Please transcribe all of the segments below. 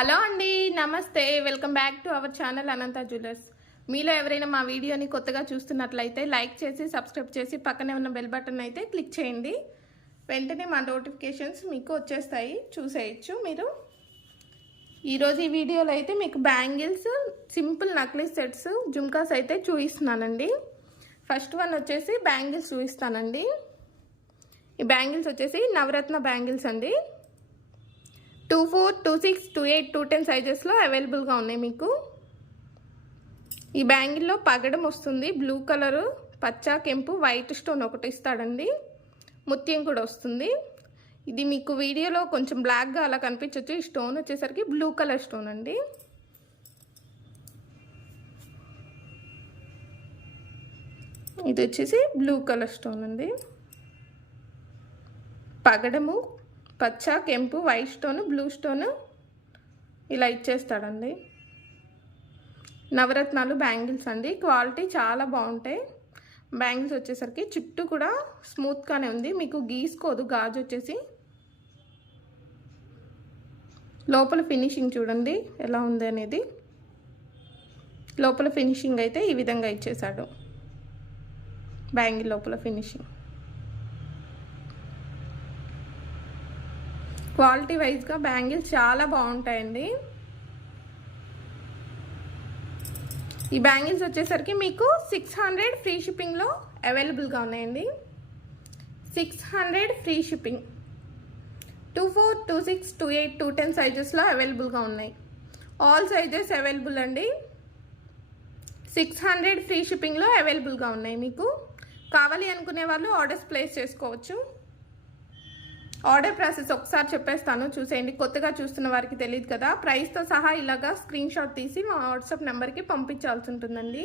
Hello అండి, నమస్తే. Welcome back to our channel Anantha jewellers. మీలో ఎవరైనా మా వీడియోని కొత్తగా చూస్తున్నట్లయితే లైక్ చేసి సబ్స్క్రైబ్ చేసి పక్కనే ఉన్న బెల్ బటన్ అయితే క్లిక్ చేయండి. వెంటనే మా నోటిఫికేషన్స్ మీకు వచ్చేస్తాయి, చూసేయచ్చు మీరు. ఈరోజు ఈ వీడియోలో అయితే మీకు bangles, simple necklace sets, jhumkas అయితే చూపిస్తున్నానండి. ఫస్ట్ వన్ వచ్చేసి బ్యాంగిల్స్ చూపిస్తానండి. ఈ బ్యాంగిల్స్ వచ్చేసి నవరత్న బ్యాంగిల్స్ అండి. 24, 26, 28, 210 సైజెస్లో అవైలబుల్గా ఉన్నాయి మీకు. ఈ బ్యాంగిల్లో పగడం వస్తుంది, బ్లూ కలరు, పచ్చ, కెంపు, వైట్ స్టోన్ ఒకటి ఇస్తాడండి. ముత్యం కూడా వస్తుంది. ఇది మీకు వీడియోలో కొంచెం బ్లాక్గా అలా కనిపించవచ్చు. ఈ స్టోన్ వచ్చేసరికి బ్లూ కలర్ స్టోన్ అండి. ఇది వచ్చేసి బ్లూ కలర్ స్టోన్ అండి. పగడము పచ్చ, కెంపు, వైట్ స్టోన్, బ్లూ స్టోన్ ఇలా ఇచ్చేస్తాడండి. నవరత్నాలు బ్యాంగిల్స్ అండి. క్వాలిటీ చాలా బాగుంటాయి. బ్యాంగిల్స్ వచ్చేసరికి చుట్టూ కూడా స్మూత్గానే ఉంది, మీకు గీసుకోదు. గాజు వచ్చేసి లోపల ఫినిషింగ్ చూడండి ఎలా ఉంది అనేది. లోపల ఫినిషింగ్ అయితే ఈ విధంగా ఇచ్చేసాడు. బ్యాంగిల్ లోపల ఫినిషింగ్ క్వాలిటీ వైజ్గా బ్యాంగిల్స్ చాలా బాగుంటాయండి. ఈ బ్యాంగిల్స్ వచ్చేసరికి మీకు 600 ఫ్రీ షిప్పింగ్లో అవైలబుల్గా ఉన్నాయండి. 600 ఫ్రీ షిప్పింగ్. 24, 26, 28, 210 సైజెస్లో అవైలబుల్గా ఉన్నాయి. ఆల్ సైజెస్ అవైలబుల్ అండి. 600 ఫ్రీ షిప్పింగ్లో అవైలబుల్గా ఉన్నాయి. మీకు కావాలి అనుకునే వాళ్ళు ఆర్డర్స్ ప్లేస్ చేసుకోవచ్చు. ఆర్డర్ ప్రాసెస్ ఒకసారి చెప్పేస్తాను, చూసేయండి. కొత్తగా చూస్తున్న వారికి తెలియదు కదా. ప్రైస్తో సహా ఇలాగా స్క్రీన్ షాట్ తీసి మా వాట్సాప్ నెంబర్కి పంపించాల్సి ఉంటుందండి.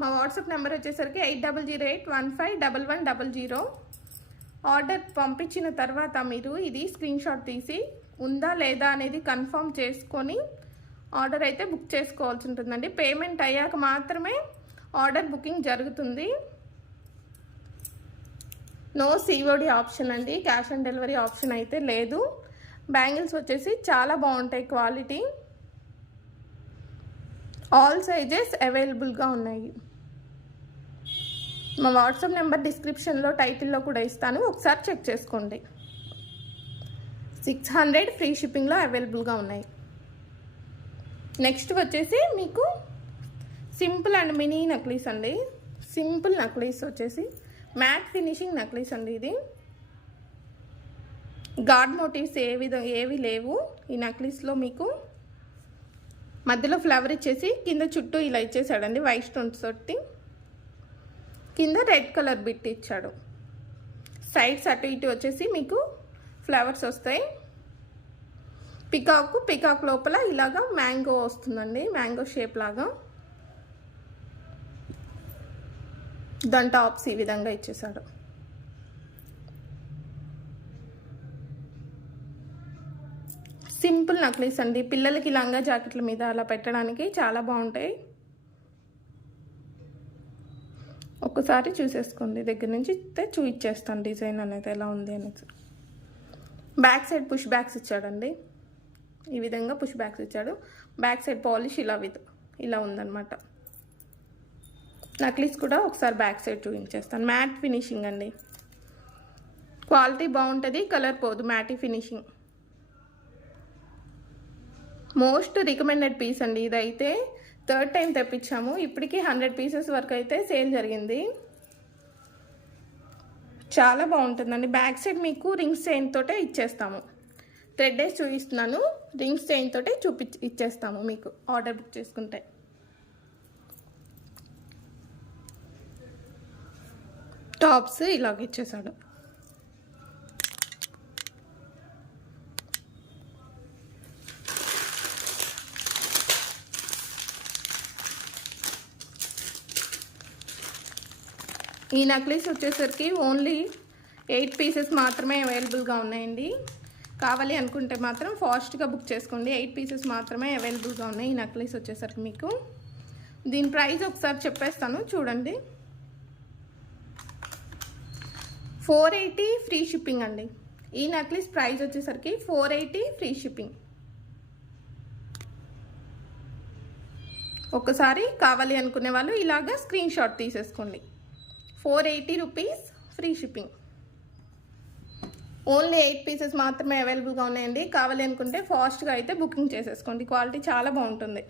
మా వాట్సాప్ నెంబర్ వచ్చేసరికి 8008151100. ఆర్డర్ పంపించిన తర్వాత మీరు ఇది స్క్రీన్ షాట్ తీసి ఉందా లేదా అనేది కన్ఫర్మ్ చేసుకొని ఆర్డర్ అయితే బుక్ చేసుకోవాల్సి ఉంటుందండి. పేమెంట్ అయ్యాక మాత్రమే ఆర్డర్ బుకింగ్ జరుగుతుంది. నో సిఓడి ఆప్షన్ అండి, క్యాష్ ఆన్ డెలివరీ ఆప్షన్ అయితే లేదు. బ్యాంగిల్స్ వచ్చేసి చాలా బాగుంటాయి క్వాలిటీ. ఆల్ సైజెస్ అవైలబుల్గా ఉన్నాయి. మా వాట్సాప్ నెంబర్ డిస్క్రిప్షన్లో టైటిల్లో కూడా ఇస్తాను, ఒకసారి చెక్ చేసుకోండి. 600 ఫ్రీ షిప్పింగ్లో అవైలబుల్గా ఉన్నాయి. నెక్స్ట్ వచ్చేసి మీకు సింపుల్ అండ్ మినీ నక్లీస్ అండి. సింపుల్ నక్లీస్ వచ్చేసి మ్యాట్ ఫినిషింగ్ నక్లీస్ అండి. ఇది గాడ్ మోటివ్స్ ఏవి లేవు ఈ నక్లీస్లో. మీకు మధ్యలో ఫ్లవర్ ఇచ్చేసి కింద చుట్టూ ఇలా ఇచ్చేసాడండి వైట్ స్టోన్స్ తోటి. కింద రెడ్ కలర్ బిట్ ఇచ్చాడు. సైడ్స్ అటు ఇటు వచ్చేసి మీకు ఫ్లవర్స్ వస్తాయి. పికాక్ లోపల ఇలాగా మ్యాంగో వస్తుందండి, మ్యాంగో షేప్ లాగా. దాని టాప్స్ ఈ విధంగా ఇచ్చేసాడు. సింపుల్ నక్లీస్ అండి. పిల్లలకి లంగా జాకెట్ల మీద అలా పెట్టడానికి చాలా బాగుంటాయి. ఒక్కసారి చూసేసుకోండి, దగ్గర నుంచి చూపించేస్తాను డిజైన్ అనేది ఎలా ఉంది అనేది. బ్యాక్ సైడ్ పుష్ బ్యాక్స్ ఇచ్చాడండి. ఈ విధంగా పుష్ బ్యాక్స్ ఇచ్చాడు. బ్యాక్ సైడ్ పాలిష్ ఇలా ఉందన్నమాట. నక్లీస్ కూడా ఒకసారి బ్యాక్ సైడ్ చూపించేస్తాను. మ్యాట్ ఫినిషింగ్ అండి. క్వాలిటీ బాగుంటుంది, కలర్ పోదు. మ్యాటీ ఫినిషింగ్ మోస్ట్ రికమెండెడ్ పీస్ అండి. ఇదైతే 3rd టైం తెప్పించాము. ఇప్పటికీ 100 పీసెస్ వరకు అయితే సేల్ జరిగింది. చాలా బాగుంటుందండి. బ్యాక్ సైడ్ మీకు రింగ్స్ చైన్ తోటే ఇచ్చేస్తాము. థ్రెడ్ వేసి చూపిస్తున్నాను, రింగ్స్ చైన్ తోటే ఇచ్చేస్తాము మీకు ఆర్డర్ బుక్ చేసుకుంటే. టాప్స్ ఇలాగ ఇచ్చేసాడు. ఈ నక్లీస్ వచ్చేసరికి ఓన్లీ 8 పీసెస్ మాత్రమే అవైలబుల్గా ఉన్నాయండి. కావాలి అనుకుంటే మాత్రం ఫాస్ట్గా బుక్ చేసుకోండి. 8 పీసెస్ మాత్రమే అవైలబుల్గా ఉన్నాయి ఈ నక్లీస్ వచ్చేసరికి మీకు. దీని ప్రైస్ ఒకసారి చెప్పేస్తాను చూడండి. 480 ఫ్రీ షిప్పింగ్ అండి. ఈ నక్లీస్ ప్రైస్ వచ్చేసరికి 480 ఫ్రీ షిప్పింగ్. ఒకసారి కావాలి అనుకునే వాళ్ళు ఇలాగా స్క్రీన్ షాట్ తీసేసుకోండి. 480 rupees, free shipping. Only 8 pieces మాత్రమే అవైలబుల్గా ఉన్నాయండి. కావాలి అనుకుంటే ఫాస్ట్గా అయితే బుకింగ్ చేసేసుకోండి. క్వాలిటీ చాలా బాగుంటుంది.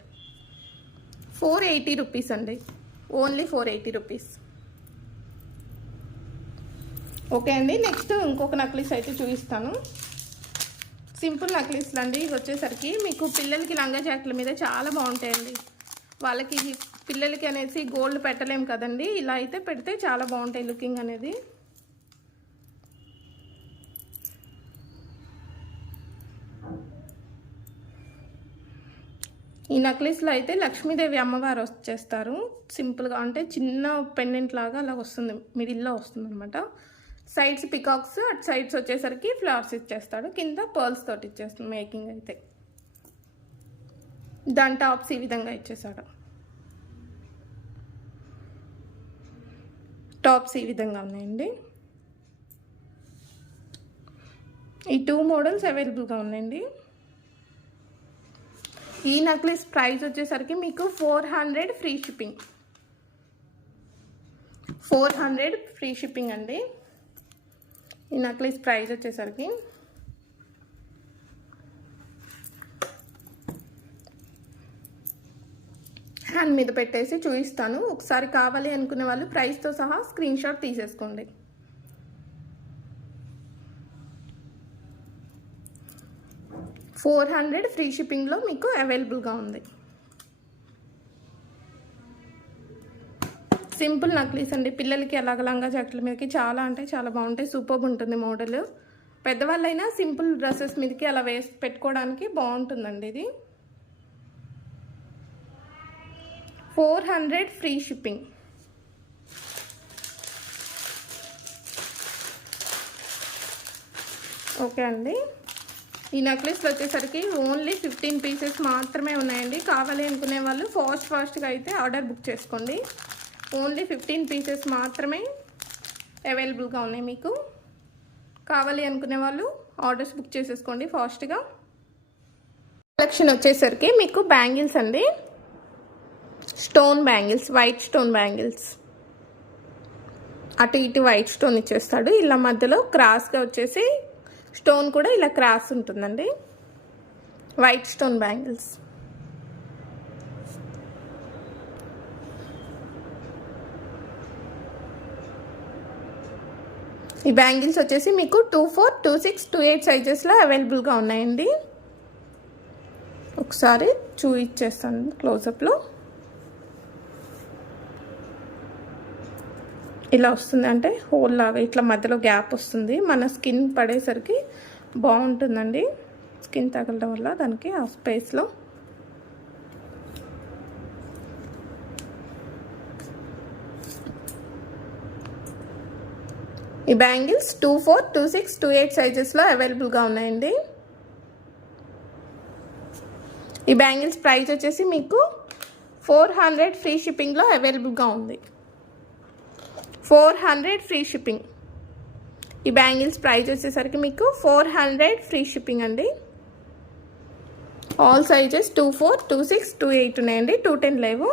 480 రూపీస్ అండి, ఓన్లీ 480 రూపీస్. ఓకే అండి, నెక్స్ట్ ఇంకొక నక్లీస్ అయితే చూపిస్తాను. సింపుల్ నక్లీస్లు అండి. ఇవి వచ్చేసరికి మీకు పిల్లలకి లంగా జాకెట్ల మీద చాలా బాగుంటాయండి. వాళ్ళకి పిల్లలకి అనేసి గోల్డ్ పెట్టలేము కదండి, ఇలా అయితే పెడితే చాలా బాగుంటాయి లుకింగ్ అనేది. ఈ నక్లీస్లో అయితే లక్ష్మీదేవి అమ్మవారు వచ్చేస్తారు. సింపుల్గా అంటే చిన్న పెండెంట్ లాగా అలా వస్తుంది, మిడిల్లో వస్తుంది అనమాట. సైడ్స్ పికాక్స్, అటు సైడ్స్ వచ్చేసరికి ఫ్లవర్స్ ఇచ్చేస్తాడు, కింద పర్ల్స్ తోటి ఇచ్చేస్తుంది మేకింగ్ అయితే. దాని టాప్స్ ఈ విధంగా ఇచ్చేసాడు. టాప్స్ ఈ విధంగా ఉన్నాయండి. ఈ 2 మోడల్స్ అవైలబుల్గా ఉన్నాయండి. ఈ నక్లీస్ ప్రైస్ వచ్చేసరికి మీకు 400 ఫ్రీ షిప్పింగ్. 400 ఫ్రీ షిప్పింగ్ అండి. ఈ నక్లీస్ ప్రైస్ వచ్చేసరికి హ్యాండ్ మీద పెట్టేసి చూపిస్తాను. ఒకసారి కావాలి అనుకునే వాళ్ళు ప్రైస్తో సహా స్క్రీన్ షాట్ తీసేసుకోండి. $400 ఫ్రీ షిప్పింగ్లో మీకు అవైలబుల్గా ఉంది. సింపుల్ నక్లీస్ అండి. పిల్లలకి అలాగ లంగా జాకెట్ల మీదకి చాలా అంటే చాలా బాగుంటాయి. సూపర్గా ఉంటుంది మోడల్. పెద్దవాళ్ళైనా సింపుల్ డ్రెస్సెస్ మీదకి అలా వేసి పెట్టుకోవడానికి బాగుంటుందండి ఇది. 400 ఫ్రీ షిప్పింగ్. ఓకే అండి, ఈ నెక్లెస్లో వచ్చేసరికి ఓన్లీ 15 పీసెస్ మాత్రమే ఉన్నాయండి. కావాలి అనుకునే వాళ్ళు ఫాస్ట్గా అయితే ఆర్డర్ బుక్ చేసుకోండి. ఓన్లీ 15 పీసెస్ మాత్రమే అవైలబుల్గా ఉన్నాయి. మీకు కావాలి అనుకునే వాళ్ళు ఆర్డర్స్ బుక్ చేసేసుకోండి ఫాస్ట్గా. కలెక్షన్ వచ్చేసరికి మీకు బ్యాంగిల్స్ అండి, stone bangles, white stone bangles. అటు ఇటు వైట్ స్టోన్ ఇచ్చేస్తాడు. ఇలా మధ్యలో క్రాస్గా వచ్చేసి స్టోన్ కూడా ఇలా క్రాస్ ఉంటుందండి. White stone bangles. ఈ బ్యాంగిల్స్ వచ్చేసి మీకు 24, 26, 28 సైజెస్లో అవైలబుల్గా ఉన్నాయండి. ఒకసారి చూపించేస్తాను క్లోజప్లో. ఇలా వస్తుంది, అంటే హోల్ లాగా ఇట్లా మధ్యలో గ్యాప్ వస్తుంది. మన స్కిన్ పడేసరికి బాగుంటుందండి. స్కిన్ తగలడం వల్ల దానికి ఆ స్పేస్లో. ఈ బ్యాంగిల్స్ 24, 26, 28 సైజెస్లో అవైలబుల్గా ఉన్నాయండి. ఈ బ్యాంగిల్స్ ప్రైస్ వచ్చేసి మీకు 400 ఫ్రీ షిప్పింగ్లో అవైలబుల్గా ఉంది. 400 ఫ్రీ షిప్పింగ్. ఈ బ్యాంగిల్స్ ప్రైస్ వచ్చేసరికి మీకు 400 ఫ్రీ షిప్పింగ్ అండి. ఆల్ సైజెస్ 24, 26, 28 ఉన్నాయండి. 210 లేవు.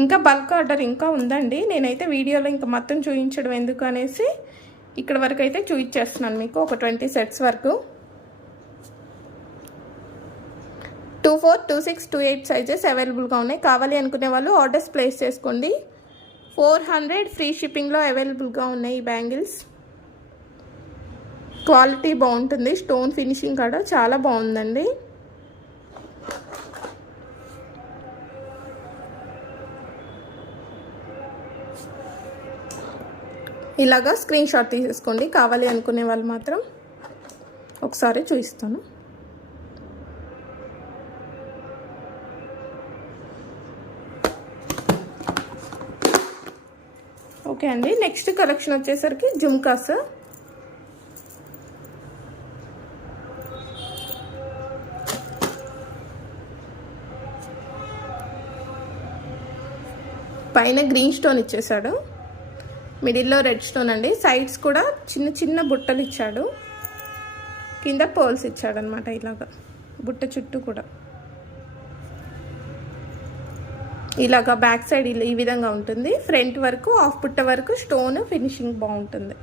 ఇంకా బల్క్ ఆర్డర్ ఇంకా ఉందండి. నేనైతే వీడియోలో ఇంకా మొత్తం చూపించడం ఎందుకు అనేసి ఇక్కడ వరకు అయితే చూపించేస్తున్నాను మీకు, ఒక 20 సెట్స్ వరకు. 24, 26, 28 సైజెస్ అవైలబుల్గా ఉన్నాయి. కావాలి అనుకునే వాళ్ళు ఆర్డర్స్ ప్లేస్ చేసుకోండి. 400 ఫ్రీ షిప్పింగ్లో అవైలబుల్గా ఉన్నాయి ఈ బ్యాంగిల్స్. క్వాలిటీ బాగుంటుంది, స్టోన్ ఫినిషింగ్ కూడా చాలా బాగుందండి. ఇలాగా స్క్రీన్ షాట్ తీసేసుకోండి కావాలి అనుకునే వాళ్ళు మాత్రం. ఒకసారి చూపిస్తాను. ఓకే అండి, నెక్స్ట్ కలెక్షన్ వచ్చేసరికి జుమ్కాస్. పైన గ్రీన్ స్టోన్ ఇచ్చేసాడు, మిడిల్లో రెడ్ స్టోన్ అండి. సైడ్స్ కూడా చిన్న చిన్న బుట్టలు ఇచ్చాడు. కింద పర్ల్స్ ఇచ్చాడనమాట ఇలాగా బుట్ట చుట్టూ కూడా ఇలాగా బ్యాక్ సైడ్ ఈ విధంగా ఉంటుంది. ఫ్రంట్ వరకు హాఫ్ బుట్ట వరకు స్టోన్ ఫినిషింగ్ బాగుంటుంది.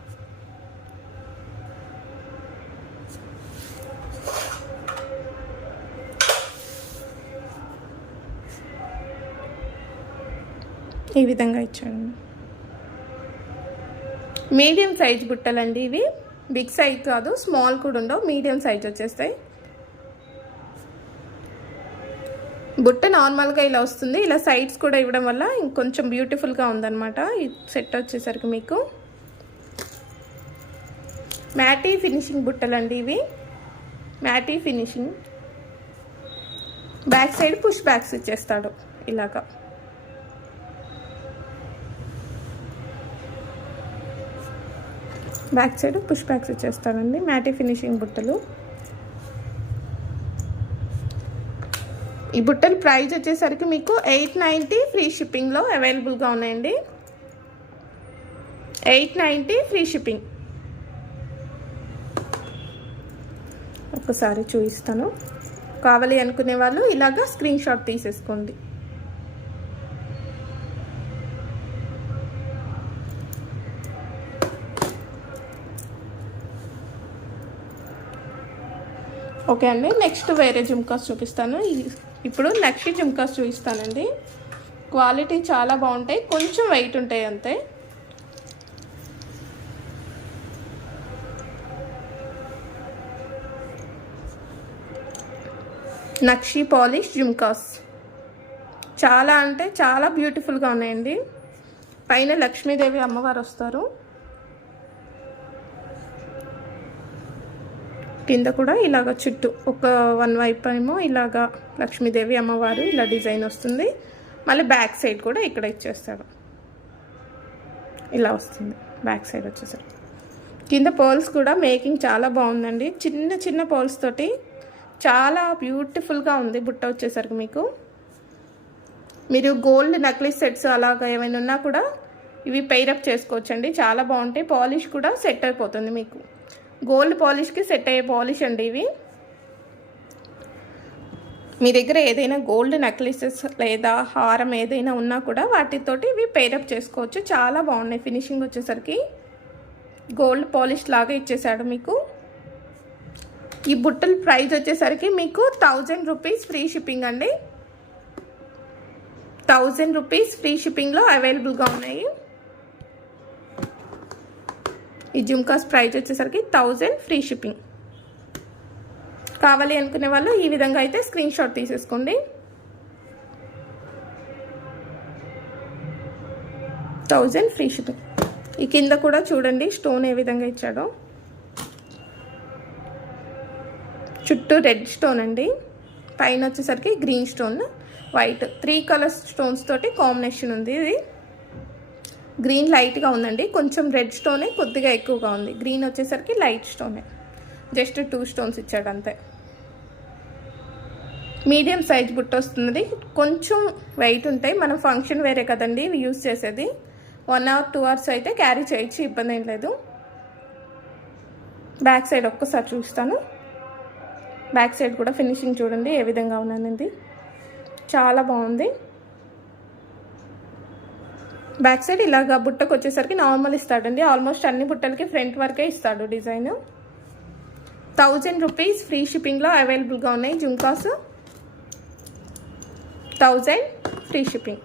ఈ విధంగా ఇచ్చాడు. మీడియం సైజ్ బుట్టలండి ఇవి, బిగ్ సైజ్ కాదు, స్మాల్ కూడా ఉండవు, మీడియం సైజ్ వచ్చేస్తాయి. బుట్ట నార్మల్గా ఇలా వస్తుంది. ఇలా సైడ్స్ కూడా ఇవ్వడం వల్ల ఇంకొంచెం బ్యూటిఫుల్గా ఉందన్నమాట ఈ సెట్ వచ్చేసరికి. మీకు మ్యాటీ ఫినిషింగ్ బుట్టలండి ఇవి, matte finishing. Back side push backs ఇచ్చేస్తాడు ఇలాగా. బ్యాక్ సైడ్ పుష్ బ్యాక్స్ ఇచ్చేస్తారండి మ్యాటీ ఫినిషింగ్ బుట్టలు. ఈ బుట్టలు ప్రైస్ వచ్చేసరికి మీకు 890 ఫ్రీ షిప్పింగ్లో అవైలబుల్గా ఉన్నాయండి. 890 ఫ్రీ షిప్పింగ్. ఒకసారి చూపిస్తాను, కావాలి అనుకునే వాళ్ళు ఇలాగా స్క్రీన్ షాట్ తీసేసుకోండి. ఓకే అండి, నెక్స్ట్ వేరే జుమ్కాస్ చూపిస్తాను. ఇప్పుడు నెక్స్ట్ జుమ్కాస్ చూపిస్తానండి. క్వాలిటీ చాలా బాగుంటాయి, కొంచెం వెయిట్ ఉంటాయి అంతే. నక్షి పాలిష్ జుమ్కాస్ చాలా అంటే చాలా బ్యూటిఫుల్గా ఉన్నాయండి. పైన లక్ష్మీదేవి అమ్మవారు వస్తారు, కింద కూడా ఇలాగ చుట్టూ ఒక వన్ వైపు ఏమో ఇలాగా లక్ష్మీదేవి అమ్మవారు ఇలా డిజైన్ వస్తుంది. మళ్ళీ బ్యాక్ సైడ్ కూడా ఇక్కడ ఇచ్చేస్తాడు, ఇలా వస్తుంది బ్యాక్ సైడ్ వచ్చేసరికి. కింద పర్ల్స్ కూడా మేకింగ్ చాలా బాగుందండి, చిన్న చిన్న పర్ల్స్ తోటి చాలా బ్యూటిఫుల్గా ఉంది బుట్ట వచ్చేసరికి. మీకు మీరు గోల్డ్ నక్లెస్ సెట్స్ అలాగా ఏమైనా ఉన్నా కూడా ఇవి పెయిరప్ చేసుకోవచ్చండి, చాలా బాగుంటాయి. పాలిష్ కూడా సెట్ అయిపోతుంది మీకు, గోల్డ్ పాలిష్కి సెట్ అయ్యే పాలిష్ అండి ఇవి. మీ దగ్గర ఏదైనా గోల్డ్ నెక్లెసెస్ లేదా హారం ఏదైనా ఉన్నా కూడా వాటితోటి ఇవి పెయిరప్ చేసుకోవచ్చు, చాలా బాగున్నాయి. ఫినిషింగ్ వచ్చేసరికి గోల్డ్ పాలిష్ లాగా ఇచ్చేసాడు మీకు. ఈ బుట్టల ప్రైస్ వచ్చేసరికి మీకు 1000 రూపీస్ ఫ్రీ షిప్పింగ్ అండి. 1000 రూపీస్ ఫ్రీ షిప్పింగ్లో అవైలబుల్గా ఉన్నాయి. ఈ జుమ్కాస్ ప్రైస్ వచ్చేసరికి 1000 ఫ్రీ షిప్పింగ్. కావాలి అనుకునే వాళ్ళు ఈ విధంగా అయితే స్క్రీన్ షాట్ తీసేసుకోండి. 1000 ఫ్రీ షిప్పింగ్. ఈ కింద కూడా చూడండి స్టోన్ ఏ విధంగా ఇచ్చాడో, చుట్టూ రెడ్ స్టోన్ అండి, పైన వచ్చేసరికి green stone, white 3 colours stones తోటి కాంబినేషన్ ఉంది. ఇది గ్రీన్ లైట్గా ఉందండి, కొంచెం రెడ్ స్టోనే కొద్దిగా ఎక్కువగా ఉంది. గ్రీన్ వచ్చేసరికి లైట్ స్టోనే, జస్ట్ 2 స్టోన్స్ ఇచ్చాడు అంతే. మీడియం సైజ్ బుట్ట వస్తుంది, కొంచెం వెయిట్ ఉంటాయి. మనం ఫంక్షన్ వేరే కదండి ఇవి యూజ్ చేసేది, 1 or 2 hours అయితే క్యారీ చేయొచ్చు, ఇబ్బంది ఏం లేదు. బ్యాక్ సైడ్ ఒక్కసారి చూస్తాను. బ్యాక్ సైడ్ కూడా ఫినిషింగ్ చూడండి ఏ విధంగా ఉన్నది, చాలా బాగుంది. బ్యాక్ సైడ్ ఇలాగా బుట్టకు వచ్చేసరికి నార్మల్ ఇస్తాడండి, ఆల్మోస్ట్ అన్ని బుట్టలకి ఫ్రంట్ వరకే ఇస్తాడు డిజైన్. 1000 రూపీస్ ఫ్రీ షిప్పింగ్లో అవైలబుల్గా ఉన్నాయి జుమ్కాస్. 1000 free shipping.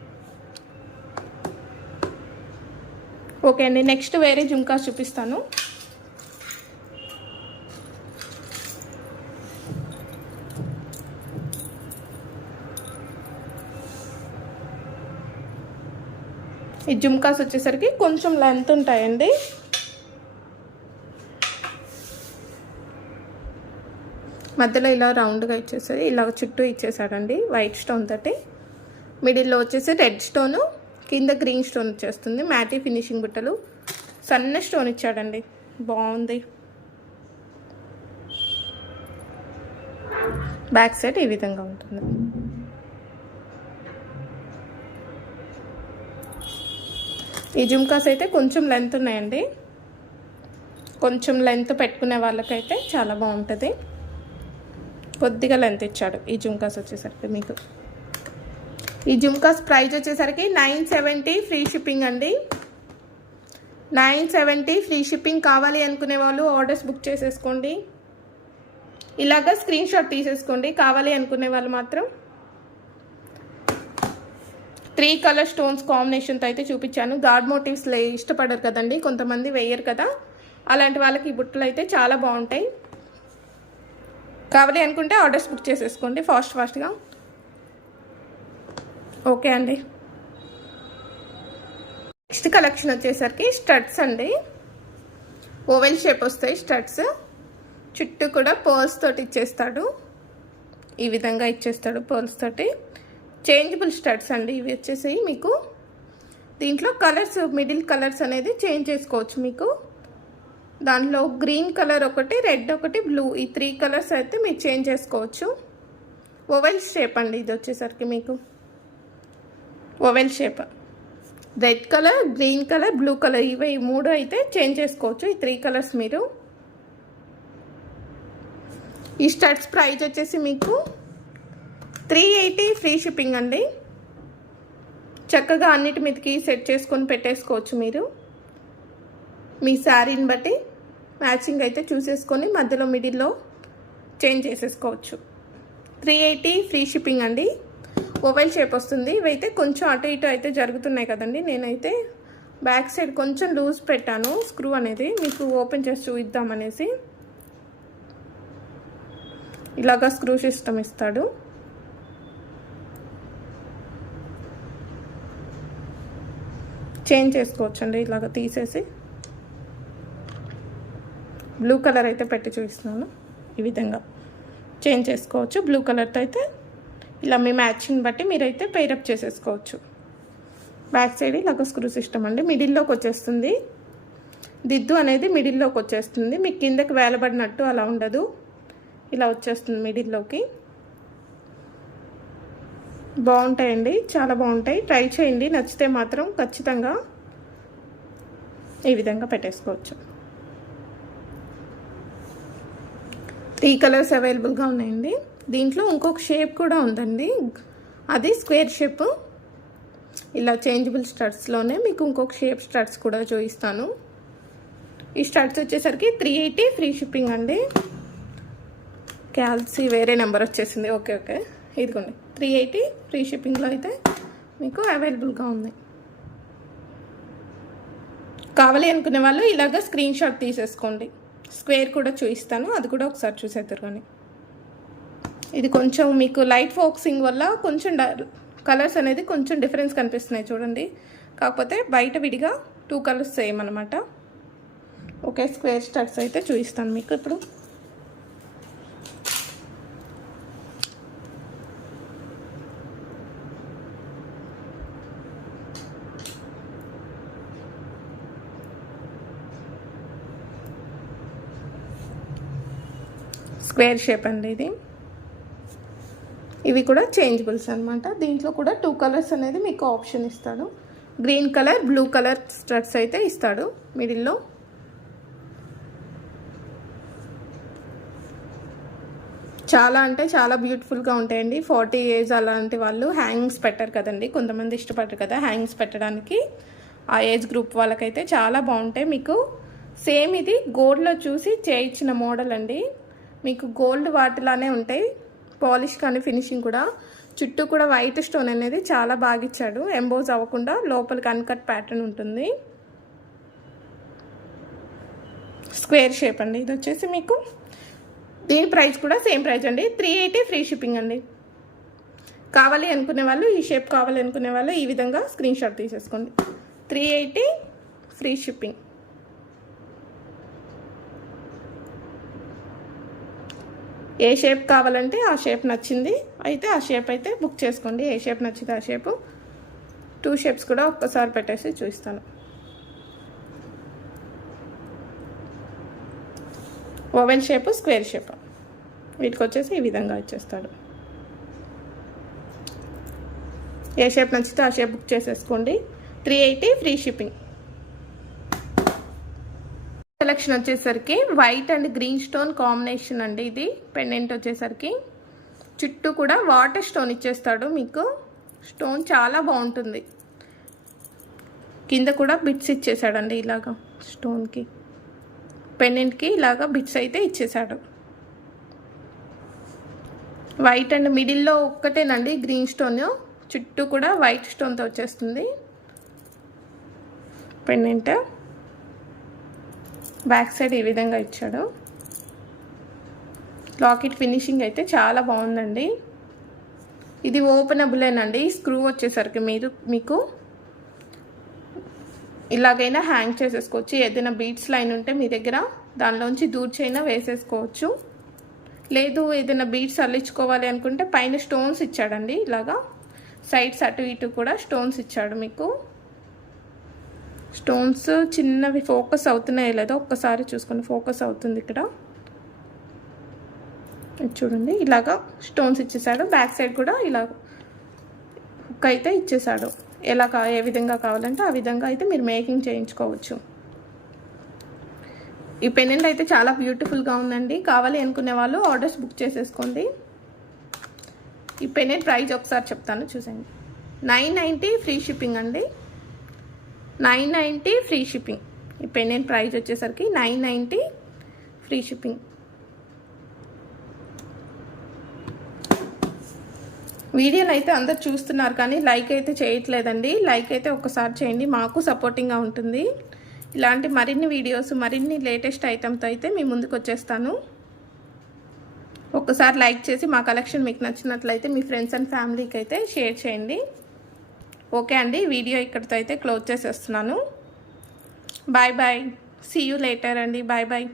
ఓకే అండి, నెక్స్ట్ వేరే జుమ్కాస్ చూపిస్తాను. ఈ జుమ్కాస్ వచ్చేసరికి కొంచెం లెంత్ ఉంటాయండి, మధ్యలో ఇలా రౌండ్గా ఇచ్చేసాడు, ఇలా చుట్టూ ఇచ్చేసాడండి వైట్ స్టోన్ తోటి. మిడిల్లో వచ్చేసి రెడ్ స్టోను, కింద గ్రీన్ స్టోన్ వచ్చేస్తుంది. మ్యాటీ ఫినిషింగ్ బుట్టలు, సన్న స్టోన్ ఇచ్చాడండి, బాగుంది. బ్యాక్ సైడ్ ఈ విధంగా ఉంటుంది. ఈ జుమ్కాస్ అయితే కొంచెం లెంత్ ఉన్నాయండి, కొంచెం లెంత్ పెట్టుకునే వాళ్ళకైతే చాలా బాగుంటుంది. కొద్దిగా లెంత్ ఇచ్చాడు ఈ జుమ్కాస్ వచ్చేసరికి. మీకు ఈ జుమ్కాస్ ప్రైస్ వచ్చేసరికి 970 ఫ్రీ షిప్పింగ్ అండి. 970 ఫ్రీ షిప్పింగ్. కావాలి అనుకునే వాళ్ళు ఆర్డర్స్ బుక్ చేసేసుకోండి. ఇలాగా స్క్రీన్ షాట్ తీసేసుకోండి. కావాలి అనుకునే వాళ్ళు మాత్రం 3 కలర్ స్టోన్స్ కాంబినేషన్తో అయితే చూపించాను. గాడ్ మోటివ్స్ ఇష్టపడరు కదండి, కొంతమంది వేయరు కదా, అలాంటి వాళ్ళకి ఈ బుట్టలు అయితే చాలా బాగుంటాయి. కావాలి అనుకుంటే ఆర్డర్స్ బుక్ చేసేసుకోండి ఫాస్ట్గా. ఓకే అండి. నెక్స్ట్ కలెక్షన్ వచ్చేసరికి స్టడ్స్ అండి. ఓవెల్ షేప్ వస్తాయి స్టడ్స్. చుట్టూ కూడా పర్ల్స్ తోటి ఇచ్చేస్తాడు. ఈ విధంగా ఇచ్చేస్తాడు పర్ల్స్ తోటి. చేంజబుల్ స్టడ్స్ అండి ఇవి వచ్చేసి. మీకు దీంట్లో కలర్స్, మిడిల్ కలర్స్ అనేది చేంజ్ చేసుకోవచ్చు. మీకు దాంట్లో గ్రీన్ కలర్ ఒకటి, రెడ్ ఒకటి, బ్లూ, ఈ 3 కలర్స్ అయితే మీరు చేంజ్ చేసుకోవచ్చు. ఓవెల్ షేప్ అండి ఇది వచ్చేసరికి. మీకు oval shape, red colour, green colour, blue colour, ఇవి 3 అయితే చేంజ్ చేసుకోవచ్చు. ఈ 3 కలర్స్ మీరు. ఈ స్టడ్స్ ప్రైస్ వచ్చేసి మీకు 380 ఫ్రీ షిప్పింగ్ అండి. చక్కగా అన్నిటి మీదకి సెట్ చేసుకొని పెట్టేసుకోవచ్చు మీరు. మీ శారీని బట్టి మ్యాచింగ్ అయితే చూసేసుకొని మధ్యలో మిడిల్లో చేంజ్ చేసేసుకోవచ్చు. 380 ఫ్రీ షిప్పింగ్ అండి. ఓవెల్ షేప్ వస్తుంది. ఇవైతే కొంచెం అటు ఇటు అయితే జరుగుతున్నాయి కదండి. నేనైతే బ్యాక్ సైడ్ కొంచెం లూజ్ పెట్టాను స్క్రూ అనేది, మీకు ఓపెన్ చేసి చూద్దామనేసి. ఇలాగా స్క్రూ సిస్టమ్ ఇస్తాడు. చేంజ్ చేసుకోవచ్చు అండి ఇలాగ తీసేసి. బ్లూ కలర్ అయితే పెట్టి చూపిస్తున్నాను. ఈ విధంగా చేంజ్ చేసుకోవచ్చు. బ్లూ కలర్తో అయితే ఇలా మీ మ్యాచింగ్ బట్టి మీరైతే పేరప్ చేసేసుకోవచ్చు. బ్యాక్ సైడ్ ఇలాగ స్క్రూ సిస్టమ్ అండి. మిడిల్లోకి వచ్చేస్తుంది. దిద్దు అనేది మిడిల్లోకి వచ్చేస్తుంది. మీకు కిందకి వేలబడినట్టు అలా ఉండదు, ఇలా వచ్చేస్తుంది మిడిల్లోకి. బాగుంటాయండి, చాలా బాగుంటాయి. ట్రై చేయండి. నచ్చితే మాత్రం ఖచ్చితంగా ఈ విధంగా పెట్టేసుకోవచ్చు. 3 కలర్స్ అవైలబుల్గా ఉన్నాయండి. దీంట్లో ఇంకొక షేప్ కూడా ఉందండి, అది స్క్వేర్ షేప్. ఇలా చేంజబుల్ స్టడ్స్లోనే మీకు ఇంకొక షేప్ స్టడ్స్ కూడా చూపిస్తాను. ఈ స్టడ్స్ వచ్చేసరికి 380 ఫ్రీ షిప్పింగ్ అండి. క్యాల్సీ వేరే నెంబర్ వచ్చేసింది. ఓకే, ఇదిగోండి 380 ఫ్రీ షిప్పింగ్లో అయితే మీకు అవైలబుల్గా ఉన్నాయి. కావాలి అనుకునే వాళ్ళు ఇలాగ స్క్రీన్ షాట్ తీసేసుకోండి. స్క్వేర్ కూడా చూపిస్తాను, అది కూడా ఒకసారి చూసేద్దరు. కానీ ఇది కొంచెం మీకు లైట్ ఫోకసింగ్ వల్ల కొంచెం కలర్స్ అనేది కొంచెం డిఫరెన్స్ కనిపిస్తున్నాయి చూడండి. కాకపోతే బయట విడిగా 2 కలర్స్ సేమ్ అనమాట. ఓకే, స్క్వేర్ స్టడ్స్ అయితే చూపిస్తాను మీకు ఇప్పుడు. స్క్వేర్ షేప్ అండి ఇది. ఇవి కూడా చేంజబుల్స్ అనమాట. దీంట్లో కూడా 2 కలర్స్ అనేది మీకు ఆప్షన్ ఇస్తాడు. Green colour, blue colour studs అయితే ఇస్తాడు మిడిల్లో. చాలా అంటే చాలా బ్యూటిఫుల్గా ఉంటాయండి. 40 ఏజ్ అలాంటి వాళ్ళు హ్యాంగింగ్స్ పెట్టారు కదండి, కొంతమంది ఇష్టపడరు కదా హ్యాంగింగ్స్ పెట్టడానికి. ఆ ఏజ్ గ్రూప్ వాళ్ళకైతే చాలా బాగుంటాయి. మీకు సేమ్ ఇది గోల్డ్లో చూసి చేయించిన మోడల్ అండి. మీకు గోల్డ్ వాటిలానే ఉంటాయి. పాలిష్ కానీ ఫినిషింగ్ కూడా. చుట్టూ కూడా వైట్ స్టోన్ అనేది చాలా బాగా ఇచ్చాడు. ఎంబోజ్ అవ్వకుండా లోపలికి అన్కట్ ప్యాటర్న్ ఉంటుంది. స్క్వేర్ షేప్ అండి ఇది వచ్చేసి మీకు. దీని ప్రైస్ కూడా సేమ్ ప్రైస్ అండి. 380 ఫ్రీ షిప్పింగ్ అండి. కావాలి అనుకునే వాళ్ళు, ఈ షేప్ కావాలి అనుకునే వాళ్ళు ఈ విధంగా స్క్రీన్ షాట్ తీసేసుకోండి. 380 ఫ్రీ షిప్పింగ్. ఏ షేప్ కావాలంటే ఆ షేప్ నచ్చింది అయితే ఆ షేప్ అయితే బుక్ చేసుకోండి. ఏ షేప్ నచ్చింది ఆ షేపు. 2 షేప్స్ కూడా ఒక్కసారి పెట్టేసి చూపిస్తాను. ఓవెల్ షేప్, స్క్వేర్ షేప్, వీటికి వచ్చేసి ఈ విధంగా ఇచ్చేస్తాడు. ఏ షేప్ నచ్చితే ఆ షేప్ బుక్ చేసేసుకోండి. 380 ఫ్రీ షిప్పింగ్. కలెక్షన్ వచ్చేసరికి white and green stone combination అండి. ఇది పెండెంట్ వచ్చేసరికి చుట్టూ కూడా వాటర్ స్టోన్ ఇచ్చేస్తాడు మీకు. స్టోన్ చాలా బాగుంటుంది. కింద కూడా బిట్స్ ఇచ్చేసాడండి ఇలాగా. స్టోన్కి పెండెంట్కి ఇలాగా బిట్స్ అయితే ఇచ్చేసాడు. వైట్ అండ్ మిడిల్లో ఒక్కటేనండి గ్రీన్ స్టోన్, చుట్టూ కూడా వైట్ స్టోన్తో వచ్చేస్తుంది పెండెంట్. బ్యాక్ సైడ్ ఈ విధంగా ఇచ్చాడు. లాకెట్ ఫినిషింగ్ అయితే చాలా బాగుందండి. ఇది ఓపెనబులేనండి. స్క్రూ వచ్చేసరికి మీకు ఇలాగైనా హ్యాంగ్ చేసేసుకోవచ్చు. ఏదైనా బీడ్స్ లైన్ ఉంటే మీ దగ్గర దానిలోంచి దూర్చైనా వేసేసుకోవచ్చు. లేదు ఏదైనా బీడ్స్ అల్లించుకోవాలి అనుకుంటే పైన స్టోన్స్ ఇచ్చాడండి. ఇలాగా సైడ్స్ అటు ఇటు కూడా స్టోన్స్ ఇచ్చాడు మీకు. స్టోన్స్ చిన్నవి ఫోకస్ అవుతున్నాయో లేదో ఒక్కసారి చూసుకోండి. ఫోకస్ అవుతుంది ఇక్కడ చూడండి. ఇలాగా స్టోన్స్ ఇచ్చేసాడు. బ్యాక్ సైడ్ కూడా ఇలా హుక్ అయితే ఇచ్చేసాడు. ఏ విధంగా కావాలంటే ఆ విధంగా అయితే మీరు మేకింగ్ చేయించుకోవచ్చు. ఈ పెండెంట్ అయితే చాలా బ్యూటిఫుల్గా ఉందండి. కావాలి అనుకునే వాళ్ళు ఆర్డర్స్ బుక్ చేసేసుకోండి. ఈ పెండెంట్ ప్రైస్ ఒకసారి చెప్తాను చూసండి. 990 ఫ్రీ షిప్పింగ్ అండి. 990 ఫ్రీ షిప్పింగ్. ఈ పెండెంట్ ప్రైస్ వచ్చేసరికి 990 ఫ్రీ షిప్పింగ్. వీడియోని అయితే అందరు చూస్తున్నారు కానీ లైక్ అయితే చేయట్లేదండి. లైక్ అయితే ఒక్కసారి చేయండి, మాకు సపోర్టింగ్గా ఉంటుంది. ఇలాంటి మరిన్ని వీడియోస్ మరిన్ని లేటెస్ట్ ఐటమ్తో అయితే మీ ముందుకు వచ్చేస్తాను. ఒక్కసారి లైక్ చేసి మా కలెక్షన్ మీకు నచ్చినట్లయితే మీ ఫ్రెండ్స్ అండ్ ఫ్యామిలీకి అయితే షేర్ చేయండి. ఓకే అండి, వీడియో ఇక్కడితో అయితే క్లోజ్ చేసేస్తున్నాను. Bye bye, see you later అండి. Bye bye.